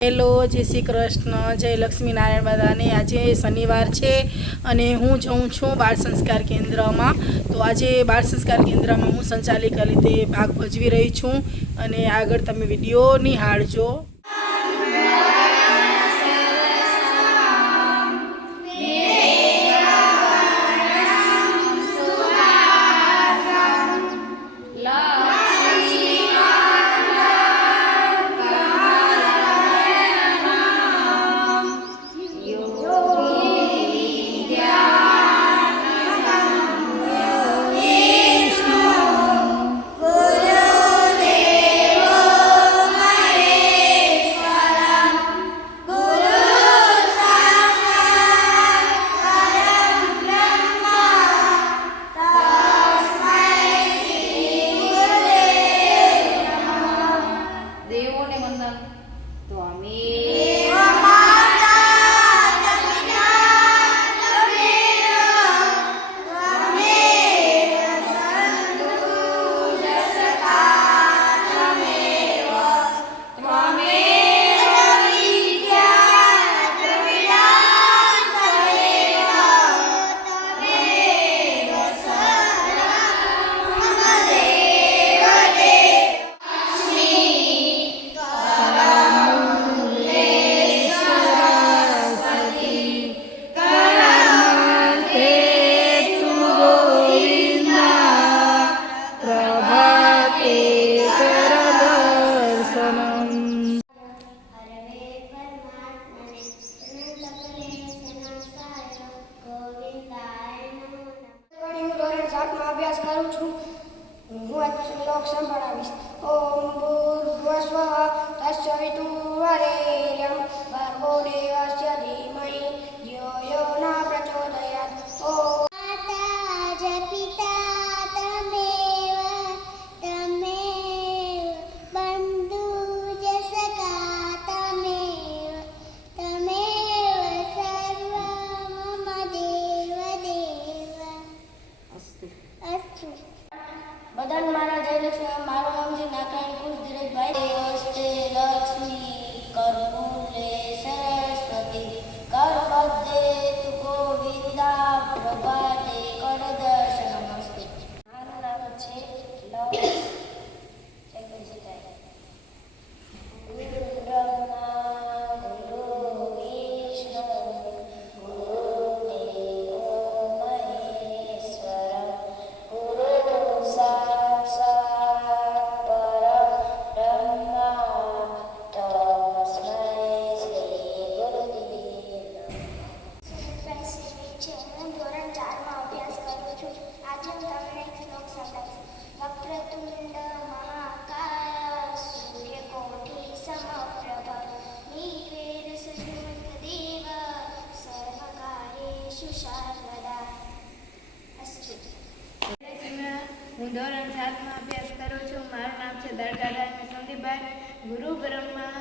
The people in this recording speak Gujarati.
હેલો, જય શ્રી કૃષ્ણ, જય લક્ષ્મીનારાયણ બધાને। આજે શનિવાર છે અને હું જઉં છું બાળ સંસ્કાર કેન્દ્રમાં। તો આજે બાળ સંસ્કાર કેન્દ્રમાં હું સંચાલિકા રીતે ભાગ ભજવી રહી છું અને આગળ તમે વિડીયો નિહાળજો। અભ્યાસ કરું છું। હું એક શ્લોક સંભળાવીશ। ઓમ ભૂર્ભુવસ્વઃ તત્સવિતુર્વરેણ્યં ભર્ગો દેવસ્ય ધીમહિ ધિયો યો ન પ્રચોદયાત। ઓમ માતા જ પિતા તમેવ બંધુ જ સખા તમેવ સર્વ મમ દેવ દેવ। અસ્તુ। બધાને મારા જય લક્ષ્મી। મારું નામ છે નાકાણી કુશ ધીરજભાઈ। નમસ્તે લક્ષ્મી કરમૂલે સરસ્વતી કરબદ્ધે તુ ગોવિંદા પ્રભાતે કરદર્શન નમસ્તે। મારું નામ છે ગુરુ બ્રહ્મા ગુરુ વિષ્ણુ ગુરુ દેવો મહેશ્વર ગુરુ સાક્ષાત પરબ્રહ્મ તસ્મૈ શ્રી ગુરુદેવ નમઃ। હું ધોરણ 4માં અભ્યાસ કરું છું। આજે હું તમને એક શ્લોક સંભળાવીશ। વક્રતુંડ મહાકાય સૂર્યકોટિ સમપ્રભ નિર્વિઘ્ન સર્વદેવ સર્વકાર્યેષુ સર્વદા। અસ્તુ। હું ધોરણ 7માં અભ્યાસ કરું છું। મારું નામ છે દરગાદાસ સંદીપભાઈ। ગુરુ બ્રહ્મા